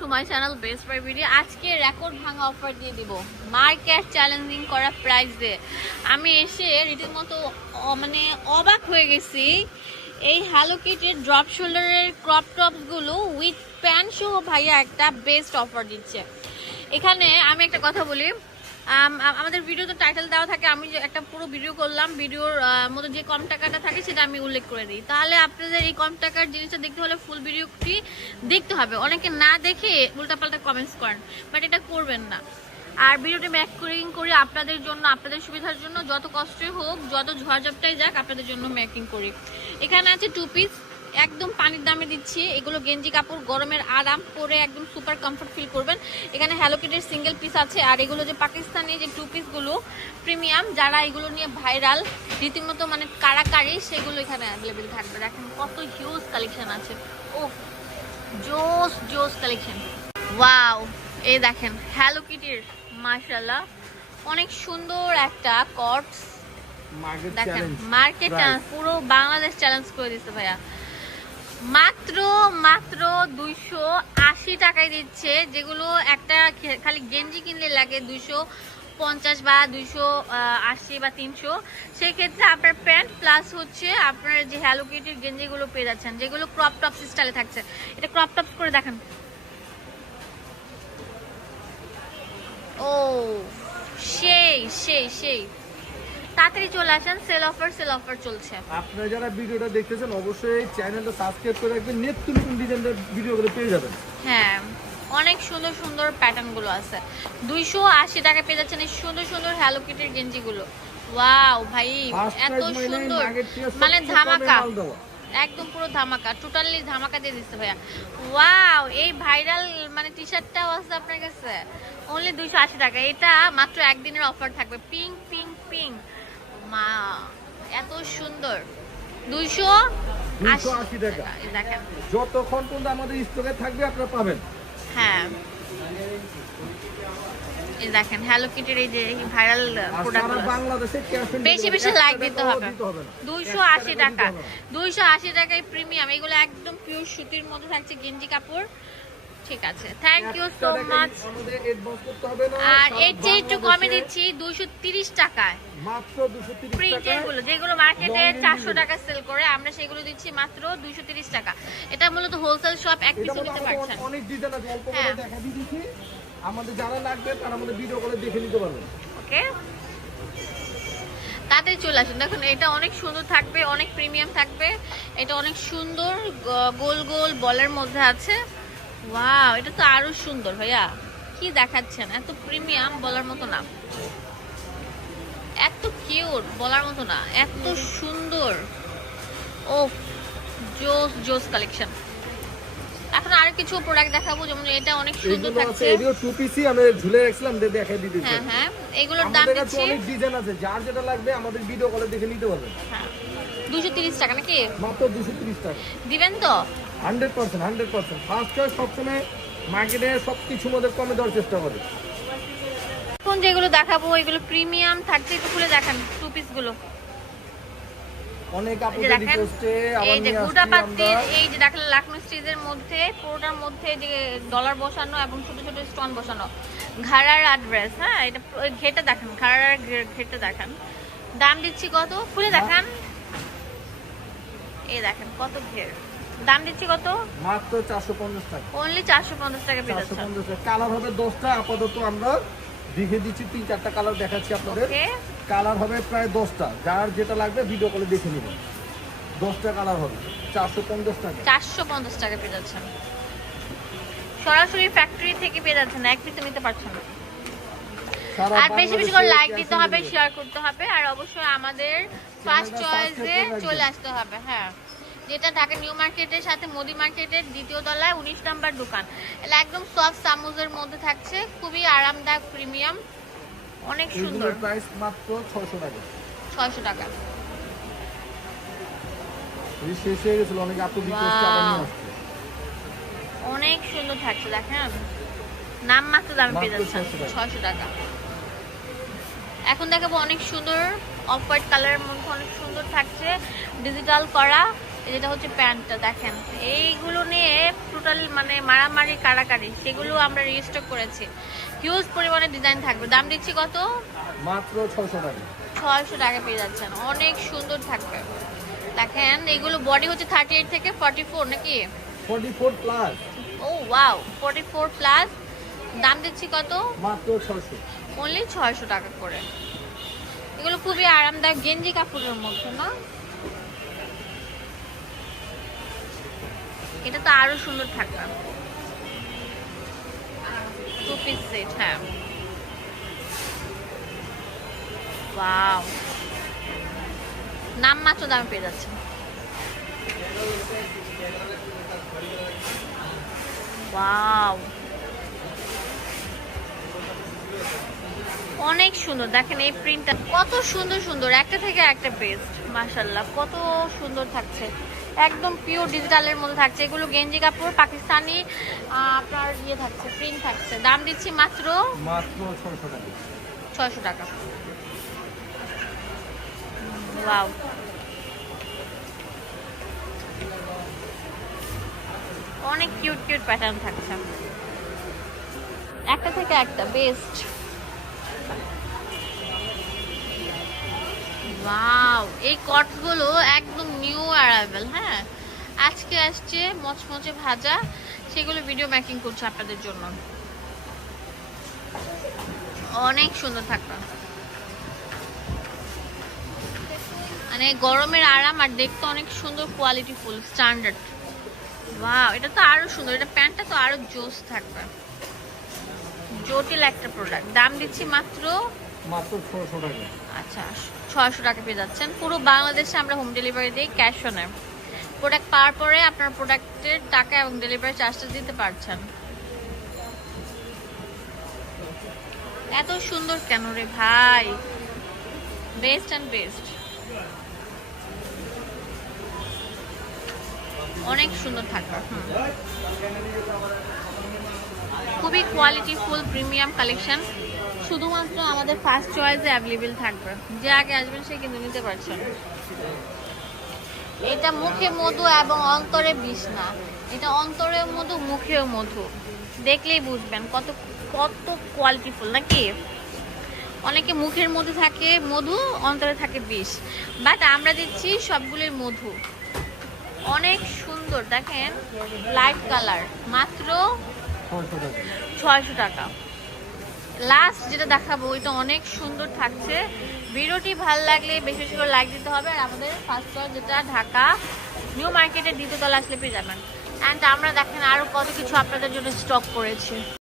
Two my channel আজকে record ভাঙা offer দিয়ে দিব। মার্কেট চ্যালেঞ্জিং করা দিয়ে। আমি এসে রীতিমতো মানে অবাক হয়ে গেছি। এই হ্যালো কিটের ড্রপ শোল্ডারের ক্রপ টপসগুলো উইথ প্যান্ট সহ ভাইয়া একটা বেস্ট অফার দিচ্ছে। এখানে আমি একটা কথা বলি। আমাদের ভিডিও তো টাইটেল দেওয়া থাকে, আমি একটা পুরো ভিডিও করলাম ভিডিওর মধ্যে যে কম টাকাটা থাকে সেটা আমি উল্লেখ করে দিই। তাহলে আপনাদের এই কম টাকার জিনিসটা দেখতে হলে ফুল ভিডিওটি দেখতে হবে। অনেকে না দেখে উল্টাপাল্টা কমেন্টস করেন বাট এটা করবেন না। আর ভিডিওটি মেকিং করি আপনাদের জন্য, আপনাদের সুবিধার জন্য যত কষ্টই হোক, যত ঝড়ঝাপটাই যাক, আপনাদের জন্য ম্যাকিং করি। এখানে আছে টু পিস একদম পানির দামে দিচ্ছি। এগুলো গেঞ্জি কাপড় গরমের আরাম পরে একদম সুপার কমফর্ট ফিল করবেন। এখানে হ্যালো কিটের সিঙ্গেল পিস আছে আর এগুলো যে পাকিস্তানি যে টু পিসগুলো প্রিমিয়াম যারা এগুলো নিয়ে ভাইরাল রীতিমতো মানে কারাকারি সেগুলো এখানে অ্যাভেলেবেল থাকবে। দেখেন কত হিউজ কালেকশন আছে। ও জোস জোস কালেকশন ওয়াও এই দেখেন হ্যালো কিটির মার্শাল্লাহ অনেক সুন্দর একটা কটস দেখেন মার্কেট পুরো বাংলাদেশ চ্যালেঞ্জ করে দিচ্ছে ভাইয়া। মাত্র মাত্র দুইশো আশি টাকায় দিচ্ছে। যেগুলো একটা খালি গেঞ্জি কিনলে লাগে দুইশো পঞ্চাশ বা দুইশো আশি বা তিনশো। সেক্ষেত্রে আপনার প্যান্ট প্লাস হচ্ছে আপনার যে হ্যালো কিটির গেঞ্জিগুলো পেয়ে যাচ্ছেন, যেগুলো ক্রপ টপ স্টাইলে থাকছে। এটা ক্রপ টপ করে দেখান। ও, সেই সেই সেই। তাড়াতাড়ি চলে আসেন সেল অফার সেল অফার চলছে। আপনারা যারা ভিডিওটা দেখতেছেন অবশ্যই চ্যানেলটা সাবস্ক্রাইব করে রাখবেন। নিত্য নতুন ডিজাইনের ভিডিওগুলো পেয়ে যাবেন। হ্যাঁ অনেক সুন্দর সুন্দর প্যাটার্নগুলো আছে। দুইশো আশি টাকা পেয়ে যাচ্ছেন এই সুন্দর সুন্দর হ্যালো কিটের গেঞ্জি গুলো ওয়াও ভাই এত সুন্দর। মানে ধামাকা। একদম পুরো ধামাকা টোটালি ধামাকা দিয়ে দিচ্ছে ভাইয়া। ওয়াও এই ভাইরাল মানে টি শার্টটাও আছে আপনার কাছে? অনলি দুইশো আশি টাকা। এটা মাত্র একদিনের অফার থাকবে। পিঙ্ক পিঙ্ক পিঙ্ক মা এত সুন্দর। দুইশো 280 টাকা। দেখেন। যতক্ষণ পর্যন্ত আমাদের স্টকে থাকবে আপনারা পাবেন। হ্যাঁ। এই দেখেন হ্যালো কিটের এই যে ভাইরাল প্রোডাক্ট বেশি বেশি লাইক দিতে হবে। হবে দুইশো আশি টাকা। দুইশো আশি টাকায় প্রিমিয়াম এগুলো একদম পিওর সুতির মধ্যে থাকছে গেঞ্জি কাপড়। ঠিক আছে। Thank you so much. আর এর চেয়ে একটু কমে দিচ্ছি দুইশো তিরিশ টাকায়। প্রিন্টেরগুলো যেগুলো মার্কেটে চারশো টাকা সেল করে আমরা সেগুলো দিচ্ছি মাত্র দুইশো তিরিশ টাকা। এটা মূলত হোলসেল শপ এক এটা নিতে পারছেন। অনেক ডিজাইন আছে অল্প করে হ্যাঁ। দেখা দিয়ে আমাদের যারা লাগবে তারা আমাদের ভিডিও করে দেখে নিতে পারবেন ওকে তাড়াতাড়ি চলে আসুন। দেখুন এটা অনেক সুন্দর থাকবে অনেক প্রিমিয়াম থাকবে। এটা অনেক সুন্দর গোল গোল বলের মধ্যে আছে। ওয়াও এটা তো আরও সুন্দর ভাইয়া। কি দেখাচ্ছেন? এত প্রিমিয়াম বলার মতো না। এত কিউট বলার মতো না। এত সুন্দর। ও জোস জোস কালেকশন এখন আরও কিছু প্রোডাক্ট দেখাবো যেমন এটা অনেক সুন্দর থাকছে। এগুলো টু পিসি আমি ঝুলে রাখছিলাম দেখাই দিতে হ্যাঁ হ্যাঁ এগুলোর দাম দিচ্ছি। অনেক ডিজাইন আছে যার যেটা লাগবে আমাদের ভিডিও কলে দেখে নিতে পারবেন হ্যাঁ দুশো তিরিশ টাকা নাকি? মাত্র দুশো তিরিশ টাকা। দিবেন তো? Hundred percent hundred percent. First choice সবসময় মার্কেটে সব কিছুর মধ্যে কমে দেওয়ার চেষ্টা করে। এখন যেগুলো দেখাবো এগুলো প্রিমিয়াম থাকছে একটু খুলে দেখান টু পিসগুলো। অনেক এই যে আপনাদের দেখেন রিকোয়েস্টে এই যে নিয়ে পাত্তির এই যে দেখলেন লাখনৌ স্টিজের মধ্যে পুরোটার মধ্যে যে ডলার বসানো এবং ছোট ছোট স্টোন বসানো। ঘাড়ার অ্যাড্রেস হ্যাঁ এটা ঘেটা দেখান ঘাড়ার দেখান। দাম দিচ্ছি কত? খুলে দেখান। এই দেখেন কত ঘের। দাম দিচ্ছি কত? মাত্র চারশো পঞ্চাশ টাকা। অনলি চারশো পঞ্চাশ টাকা পেয়ে যাচ্ছেন পঞ্চাশ টাকা। কালার হবে দশটা আপাতত আমরা দেখে দিচ্ছি তিন চারটা কালার দেখাচ্ছি আপনাদের। কালার হবে প্রায় দশটা। যার যেটা লাগবে ভিডিও কলে দেখে নেবেন। দশটা কালার হবে। চারশো পঞ্চাশ টাকা। চারশো পঞ্চাশ টাকা পেয়ে যাচ্ছেন। সরাসরি ফ্যাক্টরি থেকে পেয়ে যাচ্ছেন। এক পিসে নিতে পারছেন না। আর বেশি বেশি করে লাইক দিতে হবে শেয়ার করতে হবে। আর অবশ্যই আমাদের ফার্স্ট চয়েসে চলে আসতে হবে হ্যাঁ। যেটা ঢাকা নিউ মার্কেটের সাথে মোদি মার্কেটের দ্বিতীয় তলায় উনিশ নাম্বার দোকান। এটা একদম সফট সামুজের মধ্যে থাকছে খুবই আরামদায়ক প্রিমিয়াম অনেক সুন্দর। প্রাইস মাত্র ছয়শো টাকা। ছয়শো টাকা। শেষ হয়ে গেছিল অনেক আপু রিকোয়েস্ট আবার নিয়ে Wow. আসছে। অনেক সুন্দর থাকছে দেখেন। নাম মাত্র দামে পেয়ে 600 টাকা। এখন দেখাবো অনেক সুন্দর অফ হোয়াইট কালারের মধ্যে অনেক সুন্দর থাকছে। ডিজিটাল করা যেটা হচ্ছে প্যান্টটা দেখেন। এইগুলো নিয়ে টোটাল মানে মারামারি কাড়াকাড়ি সেগুলো আমরা রিস্টক করেছি। হিউজ পরিমাণে ডিজাইন থাকবে। দাম দিচ্ছি কত? মাত্র ছয়শো টাকা। ছয়শো টাকা পেয়ে যাচ্ছেন। অনেক সুন্দর থাকবে। দেখেন এগুলো বডি হচ্ছে থার্টি এইট থেকে ফর্টি ফোর নাকি? ফোর্টি ফোর প্লাস ও ওয়াও ফর্টি ফোর প্লাস দাম দিচ্ছি কত? মাত্র ছয়শো। অনলি ছয়শো টাকা করে। এগুলো খুবই আরামদায়ক। গেঞ্জি কাপড়ের মধ্যে না? এটা তো আরও সুন্দর পিস সেট হ্যাঁ। নাম মাত্র দামে পেয়ে যাচ্ছে অনেক সুন্দর। দেখেন এই প্রিন্টটা কত সুন্দর সুন্দর। একটা থেকে একটা বেস্ট মাশাল্লাহ কত সুন্দর থাকছে। একদম পিওর ডিজিটালের মধ্যে থাকছে। এগুলো গেঞ্জি কাপড় পাকিস্তানি আপনার ইয়ে থাকছে প্রিন্ট থাকছে। দাম দিচ্ছি মাত্র মাত্র ছয়শো টাকা। ছয়শো টাকা। ওয়াও অনেক কিউট কিউট প্যাটার্ন থাকছে। একটা থেকে একটা বেস্ট ওয়াও এই কটগুলো একদম নিউ অ্যারাইভেল হ্যাঁ? আজকে আসছে মচমচে ভাজা, সেগুলো ভিডিও মেকিং করছে আপনাদের জন্য। অনেক সুন্দর থাকবে। মানে গরমের আরাম আর দেখতে অনেক সুন্দর কোয়ালিটি ফুল স্ট্যান্ডার্ড ওয়াও এটা তো আরও সুন্দর, এটা প্যান্টটা তো আরও জোস থাকবে। জটিল একটা প্রোডাক্ট দাম দিচ্ছি মাত্র আচ্ছা ছয়শো টাকা পেয়ে যাচ্ছেন। পুরো বাংলাদেশে আমরা হোম ডেলিভারি ক্যাশ প্রোডাক্ট পাওয়ার পরে আপনার প্রোডাক্টের টাকা এবং ডেলিভারি দিতে পারছেন। এত সুন্দর কেন রে ভাই? বেস্ট অ্যান্ড বেস্ট অনেক সুন্দর থাকবে। খুবই কোয়ালিটি ফুল প্রিমিয়াম কালেকশন শুধুমাত্র আমাদের ফার্স্ট চয়েসে অ্যাভেলেবেল থাকবে। যে আগে আসবেন সে কিন্তু নিতে পারছেন এটা মুখে মধু এবং অন্তরে বিষ না এটা অন্তরে মধু মুখেও মধু। দেখলেই বুঝবেন কত কত কোয়ালিটিফুল নাকি? অনেকে মুখের মধ্যে থাকে মধু অন্তরে থাকে বিষ। বাট আমরা দিচ্ছি সবগুলির মধু। অনেক সুন্দর দেখেন লাইট কালার মাত্র ছয়শো টাকা। লাস্ট যেটা দেখাবো, ওইটা অনেক সুন্দর থাকছে। ভিডিওটি ভালো লাগলে বেশি বেশি করে লাইক দিতে হবে। আর আমাদের ফার্স্ট ফ্লোর যেটা, ঢাকা নিউ মার্কেটের দ্বিতীয়তলা আসলে পেয়ে যাবেন। অ্যান্ড আমরা দেখেন আরও কত কিছু আপনাদের জন্য স্টক করেছি।